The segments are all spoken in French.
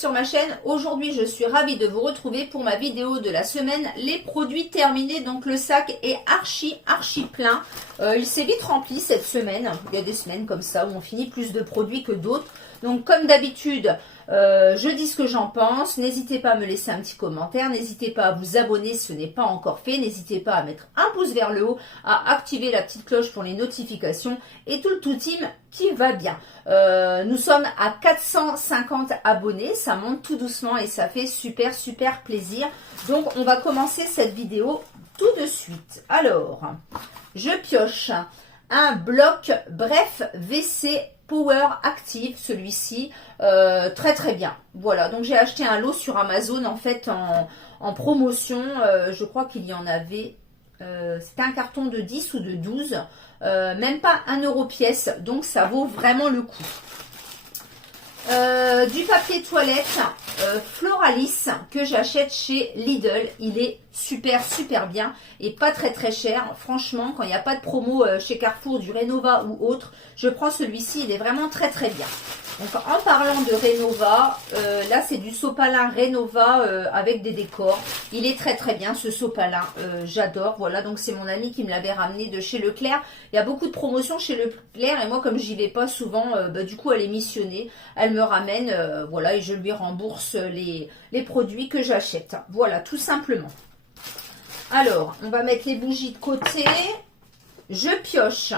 sur ma chaîne. Aujourd'hui, je suis ravie de vous retrouver pour ma vidéo de la semaine. Les produits terminés, donc le sac est archi plein. Il s'est vite rempli cette semaine. Il y a des semaines comme ça où on finit plus de produits que d'autres. Donc comme d'habitude, je dis ce que j'en pense. N'hésitez pas à me laisser un petit commentaire. N'hésitez pas à vous abonner si ce n'est pas encore fait. N'hésitez pas à mettre un pouce vers le haut, à activer la petite cloche pour les notifications et tout le tout team qui va bien. Nous sommes à 450 abonnés. Ça monte tout doucement et ça fait super plaisir. Donc on va commencer cette vidéo tout de suite. Alors, je pioche un bloc bref WC Power Active, celui-ci, très bien. Voilà, donc j'ai acheté un lot sur Amazon en fait en promotion. Je crois qu'il y en avait, c'était un carton de 10 ou de 12, même pas 1 euro pièce, donc ça vaut vraiment le coup. Du papier toilette Floralis que j'achète chez Lidl. Il est super bien et pas très cher. Franchement, quand il n'y a pas de promo chez Carrefour, du Renova ou autre, je prends celui-ci. Il est vraiment très bien. Donc en parlant de Renova, là c'est du sopalin Renova avec des décors. Il est très bien ce sopalin, j'adore. Voilà, donc c'est mon ami qui me l'avait ramené de chez Leclerc. Il y a beaucoup de promotions chez Leclerc et moi comme j'y vais pas souvent, du coup elle est missionnée. Elle me ramène, voilà, et je lui rembourse les produits que j'achète. Voilà, tout simplement. Alors, on va mettre les bougies de côté. Je pioche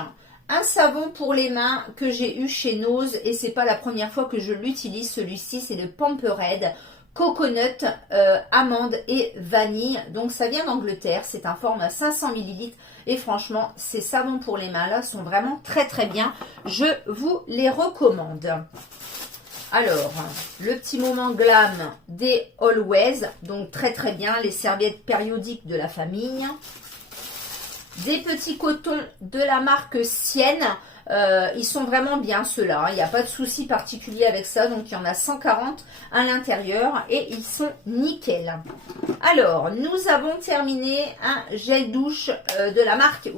un savon pour les mains que j'ai eu chez Nose et c'est pas la première fois que je l'utilise. Celui-ci, c'est le Pampered Coconut, amande et vanille. Donc ça vient d'Angleterre, c'est un format 500 ml et franchement, ces savons pour les mains là sont vraiment très bien. Je vous les recommande. Alors, le petit moment glam des Always, donc très bien, les serviettes périodiques de la famille. Des petits cotons de la marque Sienne, ils sont vraiment bien ceux-là, il n'y a pas de souci particulier avec ça, donc il y en a 140 à l'intérieur et ils sont nickel. Alors, nous avons terminé un gel douche de la marque,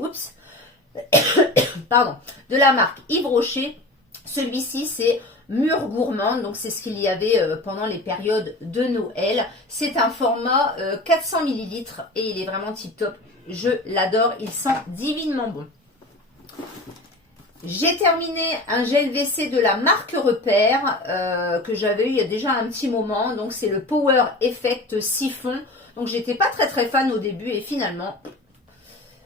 pardon, de la marque Yves Rocher. Celui-ci c'est Mûre gourmande, donc c'est ce qu'il y avait pendant les périodes de Noël. C'est un format 400 ml et il est vraiment tip top. Je l'adore, il sent divinement bon. J'ai terminé un gel WC de la marque Repère que j'avais eu il y a déjà un petit moment. Donc c'est le Power Effect Siphon. Donc j'étais pas très fan au début et finalement,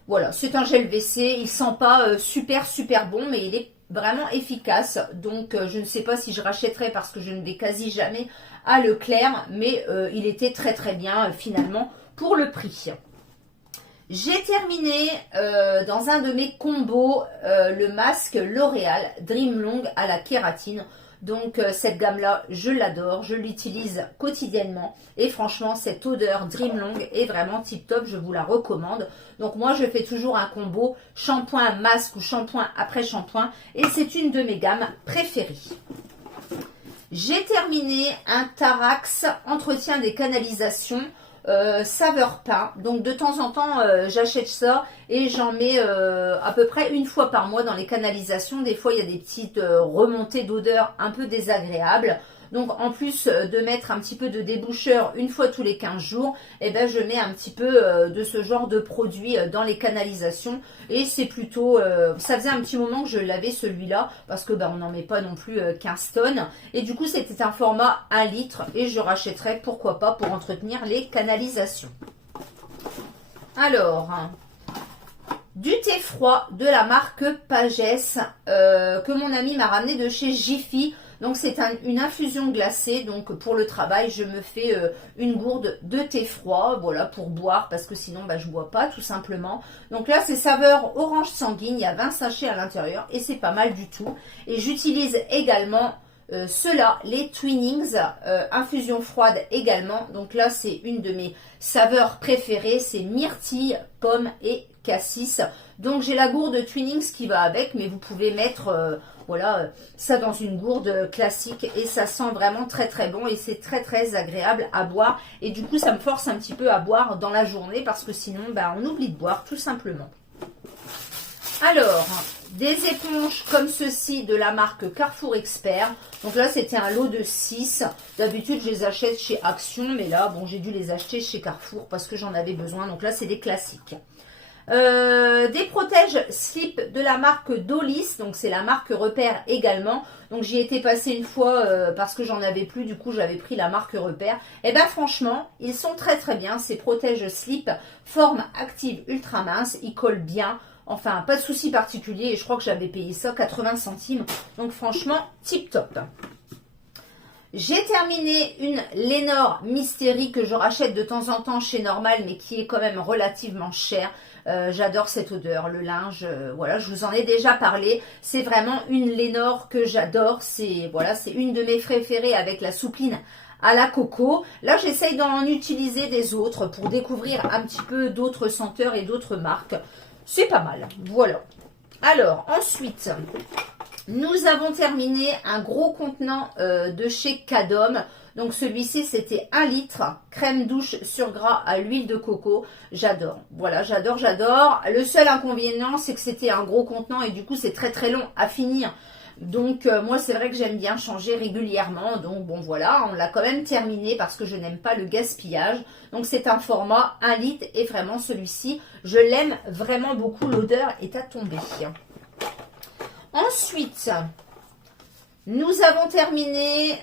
voilà, c'est un gel WC. Il sent pas super bon, mais il est vraiment efficace. Donc je ne sais pas si je rachèterai parce que je ne vais quasi jamais à Leclerc, mais il était très bien finalement pour le prix. J'ai terminé dans un de mes combos le masque L'Oréal Dream Long à la kératine. Donc cette gamme là je l'adore, je l'utilise quotidiennement et franchement cette odeur Dream Long est vraiment tip top, je vous la recommande. Donc moi je fais toujours un combo shampoing masque ou shampoing après shampoing et c'est une de mes gammes préférées. J'ai terminé un Tarax entretien des canalisations saveur pain. Donc de temps en temps j'achète ça et j'en mets à peu près une fois par mois dans les canalisations. Des fois il y a des petites remontées d'odeur un peu désagréables. Donc en plus de mettre un petit peu de déboucheur une fois tous les 15 jours, et ben je mets un petit peu de ce genre de produit dans les canalisations. Et c'est plutôt, ça faisait un petit moment que je l'avais celui-là, parce que on n'en met pas non plus 15 tonnes. Et du coup c'était un format 1 litre et je rachèterais pourquoi pas pour entretenir les canalisations. Alors, du thé froid de la marque Pagès que mon ami m'a ramené de chez Jiffy. Donc c'est une infusion glacée, donc pour le travail je me fais une gourde de thé froid, voilà, pour boire, parce que sinon je bois pas tout simplement. Donc là c'est saveur orange sanguine, il y a 20 sachets à l'intérieur et c'est pas mal du tout. Et j'utilise également ceux-là, les Twinings, infusion froide également. Donc là c'est une de mes saveurs préférées, c'est myrtille, pomme et cassis. Donc j'ai la gourde Twinings qui va avec, mais vous pouvez mettre voilà, ça dans une gourde classique et ça sent vraiment très bon et c'est très agréable à boire. Et du coup ça me force un petit peu à boire dans la journée parce que sinon on oublie de boire tout simplement. Alors, Des éponges comme ceci de la marque Carrefour Expert. Donc là, c'était un lot de 6. D'habitude, je les achète chez Action. Mais là, bon, j'ai dû les acheter chez Carrefour parce que j'en avais besoin. Donc là, c'est des classiques. Des protèges slip de la marque Dolis, donc c'est la marque Repère également. Donc j'y étais passée une fois parce que j'en avais plus, du coup j'avais pris la marque Repère. Et ben franchement, ils sont très très bien, ces protèges slip, forme active ultra mince, ils collent bien. Enfin, pas de souci particulier et je crois que j'avais payé ça 80 centimes. Donc franchement, tip top. J'ai terminé une Lénore Mystery que je rachète de temps en temps chez Normal, mais qui est quand même relativement chère. J'adore cette odeur, le linge, voilà, je vous en ai déjà parlé. C'est vraiment une Lénore que j'adore. C'est voilà, c'est une de mes préférées avec la soupline à la coco. Là, j'essaye d'en utiliser des autres pour découvrir un petit peu d'autres senteurs et d'autres marques. C'est pas mal, voilà. Alors, ensuite, nous avons terminé un gros contenant de chez Cadom. Donc celui-ci, c'était 1 litre, crème douche sur gras à l'huile de coco. J'adore, voilà, j'adore, j'adore. Le seul inconvénient, c'est que c'était un gros contenant et du coup, c'est très très long à finir. Donc moi, c'est vrai que j'aime bien changer régulièrement. Donc bon, voilà, on l'a quand même terminé parce que je n'aime pas le gaspillage. Donc c'est un format 1 litre et vraiment celui-ci, je l'aime vraiment beaucoup. L'odeur est à tomber. Ensuite, nous avons terminé,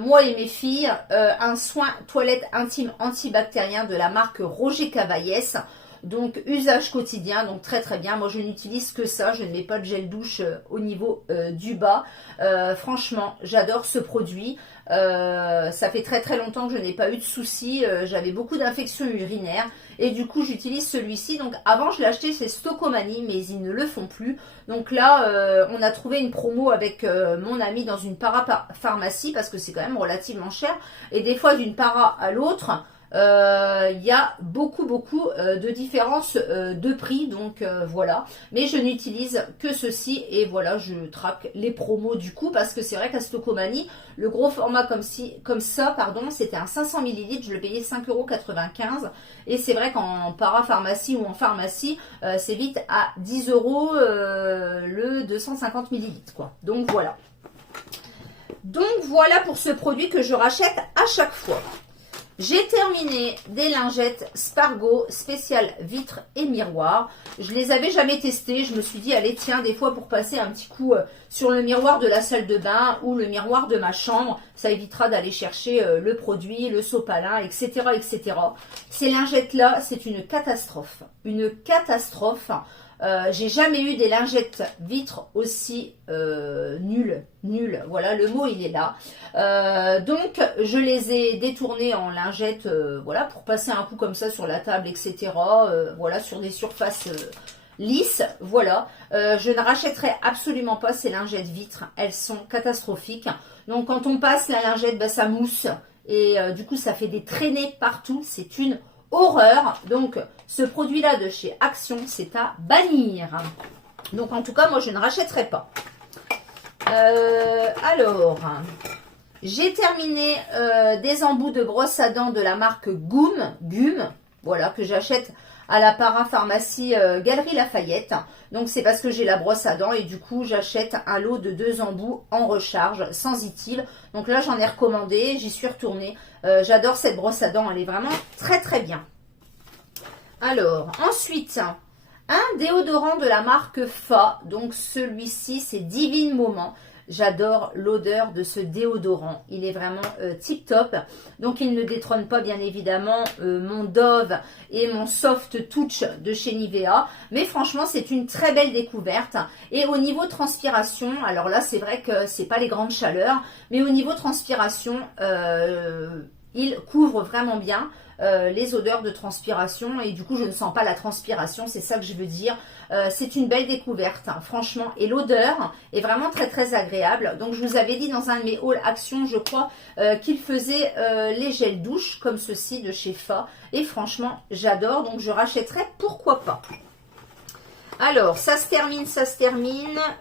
moi et mes filles, un soin toilette intime antibactérien de la marque Roger Cavaillès. Donc, usage quotidien, donc très très bien. Moi, je n'utilise que ça. Je ne mets pas de gel douche au niveau du bas. Franchement, j'adore ce produit. Ça fait très très longtemps que je n'ai pas eu de soucis. J'avais beaucoup d'infections urinaires. Et du coup, j'utilise celui-ci. Donc, avant, je l'ai acheté chez Stocomanie, mais ils ne le font plus. Donc là, on a trouvé une promo avec mon ami dans une parapharmacie parce que c'est quand même relativement cher. Et des fois, d'une para à l'autre, il y a beaucoup de différence de prix, donc voilà, mais je n'utilise que ceci et voilà, je traque les promos du coup parce que c'est vrai qu'à Stocomanie, le gros format comme ça, pardon, c'était un 500 ml, je le payais 5,95 € et c'est vrai qu'en parapharmacie ou en pharmacie, c'est vite à 10 € le 250 ml quoi, donc voilà. Donc voilà pour ce produit que je rachète à chaque fois. J'ai terminé des lingettes Spargo spéciales vitres et miroirs. Je les avais jamais testées. Je me suis dit, allez, tiens, des fois pour passer un petit coup sur le miroir de la salle de bain ou le miroir de ma chambre, ça évitera d'aller chercher le produit, le sopalin, etc., etc. Ces lingettes-là, c'est une catastrophe. Une catastrophe. J'ai jamais eu des lingettes vitres aussi nulles. Voilà, le mot il est là. Donc je les ai détournées en lingettes, voilà, pour passer un coup comme ça sur la table, etc. Voilà, sur des surfaces lisses. Voilà, je ne rachèterai absolument pas ces lingettes vitres. Elles sont catastrophiques. Donc quand on passe la lingette, ben, ça mousse et du coup ça fait des traînées partout. C'est une horreur. Donc ce produit là de chez Action, c'est à bannir. Donc en tout cas moi je ne rachèterai pas. Alors j'ai terminé des embouts de brosse à dents de la marque Gum, voilà, que j'achète à la parapharmacie Galerie Lafayette. Donc c'est parce que j'ai la brosse à dents et du coup j'achète un lot de 2 embouts en recharge sensitive. Donc là j'en ai recommandé, j'y suis retournée. J'adore cette brosse à dents, elle est vraiment très très bien. Alors ensuite, un déodorant de la marque Fa. Donc celui-ci c'est Divine Moment. J'adore l'odeur de ce déodorant. Il est vraiment tip top. Donc il ne détrône pas bien évidemment mon Dove et mon Soft Touch de chez Nivea. Mais franchement c'est une très belle découverte. Et au niveau transpiration, alors là c'est vrai que c'est pas les grandes chaleurs. Mais au niveau transpiration, il couvre vraiment bien les odeurs de transpiration et du coup je ne sens pas la transpiration, c'est ça que je veux dire. C'est une belle découverte, hein, franchement, et l'odeur est vraiment très très agréable. Donc je vous avais dit dans un de mes hauls Action, je crois, qu'il faisait les gels douche comme ceci de chez Fa et franchement j'adore, donc je rachèterai, pourquoi pas. Alors, ça se termine.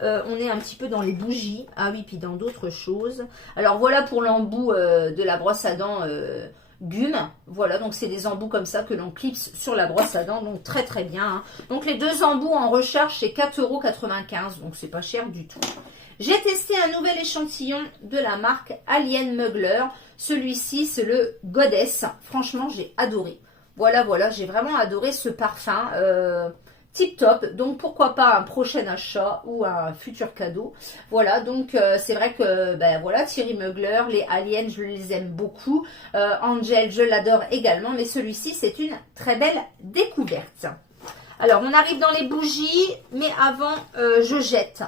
On est un petit peu dans les bougies. Ah oui, puis dans d'autres choses. Alors, voilà pour l'embout de la brosse à dents Gum. Voilà, donc c'est des embouts comme ça que l'on clipse sur la brosse à dents, donc très très bien. Hein. Donc les 2 embouts en recharge, c'est 4,95 €, donc c'est pas cher du tout. J'ai testé un nouvel échantillon de la marque Alien Muggler. Celui-ci, c'est le Goddess. Franchement, j'ai adoré. Voilà, voilà, j'ai vraiment adoré ce parfum. Tip top, donc pourquoi pas un prochain achat ou un futur cadeau. Voilà, donc c'est vrai que ben voilà, Thierry Mugler, les aliens je les aime beaucoup, Angel je l'adore également, mais celui-ci c'est une très belle découverte. Alors on arrive dans les bougies, mais avant je jette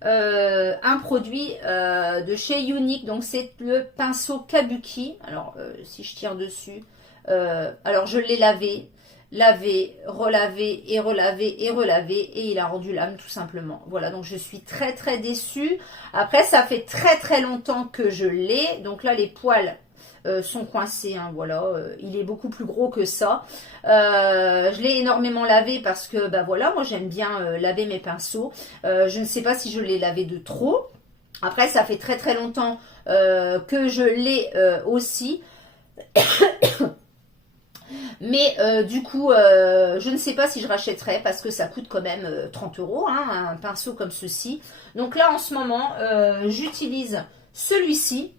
un produit de chez Unique, donc c'est le pinceau Kabuki. Alors si je tire dessus, alors je l'ai lavé, relavé et relavé et relavé et il a rendu l'âme tout simplement. Voilà, donc je suis très très déçue. Après, ça fait très très longtemps que je l'ai. Donc là, les poils sont coincés. Hein, voilà, il est beaucoup plus gros que ça. Je l'ai énormément lavé parce que, bah voilà, moi j'aime bien laver mes pinceaux. Je ne sais pas si je l'ai lavé de trop. Après, ça fait très très longtemps que je l'ai aussi. Mais du coup, je ne sais pas si je rachèterai parce que ça coûte quand même 30 €, hein, un pinceau comme ceci. Donc là, en ce moment, j'utilise celui-ci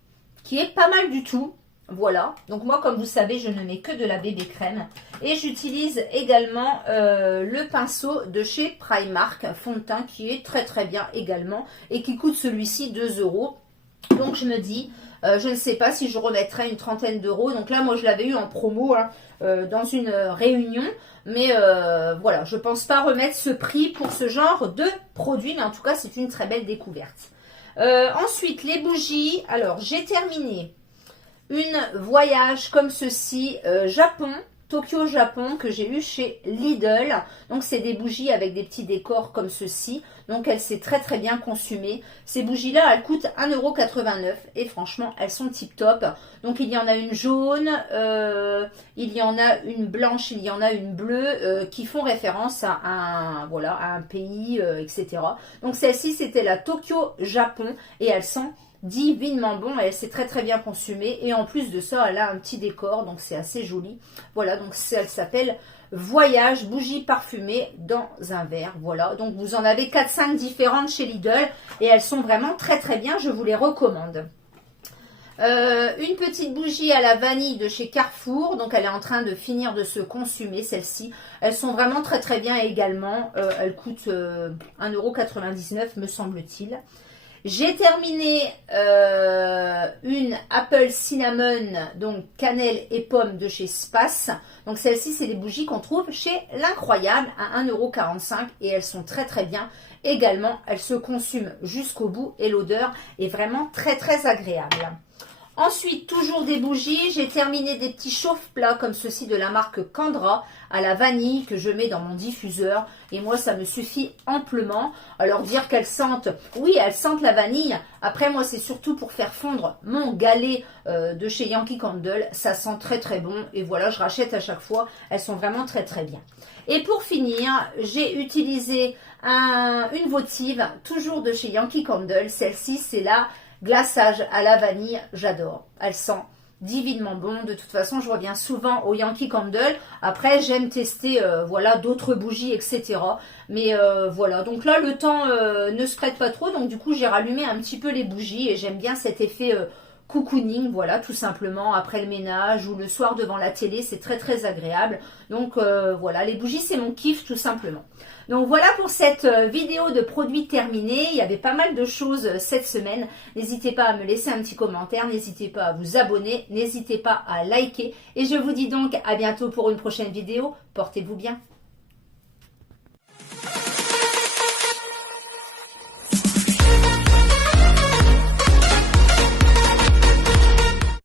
qui est pas mal du tout. Voilà. Donc moi, comme vous savez, je ne mets que de la bébé crème. Et j'utilise également le pinceau de chez Primark, fond de teint, qui est très très bien également et qui coûte celui-ci 2 €. Donc je me dis, je ne sais pas si je remettrai une trentaine d'euros. Donc là, moi, je l'avais eu en promo hein, dans une réunion. Mais voilà, je ne pense pas remettre ce prix pour ce genre de produit. Mais en tout cas, c'est une très belle découverte. Ensuite, les bougies. Alors, j'ai terminé une voyage comme ceci, Japon. Tokyo, Japon, que j'ai eu chez Lidl. Donc, c'est des bougies avec des petits décors comme ceci. Donc, elle s'est très, très bien consumée. Ces bougies-là, elles coûtent 1,89 € et franchement, elles sont tip-top. Donc, il y en a une jaune, il y en a une blanche, il y en a une bleue qui font référence à voilà, à un pays, etc. Donc, celle-ci, c'était la Tokyo, Japon et elles sont divinement bon, elle s'est très très bien consumée et en plus de ça elle a un petit décor donc c'est assez joli. Voilà, donc elle s'appelle Voyage bougie parfumée dans un verre. Voilà, donc vous en avez 4-5 différentes chez Lidl et elles sont vraiment très très bien, je vous les recommande. Une petite bougie à la vanille de chez Carrefour, donc elle est en train de finir de se consumer celle-ci. Elles sont vraiment très très bien également, elles coûtent 1,99 € me semble-t-il. J'ai terminé une Apple Cinnamon, donc cannelle et pomme de chez Space. Donc celle-ci, c'est les bougies qu'on trouve chez l'Incroyable à 1,45 € et elles sont très très bien. Également, elles se consument jusqu'au bout et l'odeur est vraiment très très agréable. Ensuite, toujours des bougies, j'ai terminé des petits chauffe-plats comme ceci de la marque Candra à la vanille que je mets dans mon diffuseur. Et moi, ça me suffit amplement. Alors, dire qu'elles sentent, oui, elles sentent la vanille. Après, moi, c'est surtout pour faire fondre mon galet de chez Yankee Candle. Ça sent très, très bon. Et voilà, je rachète à chaque fois. Elles sont vraiment très, très bien. Et pour finir, j'ai utilisé une votive, toujours de chez Yankee Candle. Celle-ci, c'est la glaçage à la vanille, j'adore. Elle sent divinement bon. De toute façon, je reviens souvent au Yankee Candle. Après, j'aime tester voilà, d'autres bougies, etc. Mais voilà, donc là, le temps ne se prête pas trop. Donc du coup, j'ai rallumé un petit peu les bougies et j'aime bien cet effet cocooning, voilà, tout simplement, après le ménage ou le soir devant la télé, c'est très très agréable. Donc voilà, les bougies, c'est mon kiff, tout simplement. Donc voilà pour cette vidéo de produits terminés. Il y avait pas mal de choses cette semaine. N'hésitez pas à me laisser un petit commentaire, n'hésitez pas à vous abonner, n'hésitez pas à liker. Et je vous dis donc à bientôt pour une prochaine vidéo. Portez-vous bien.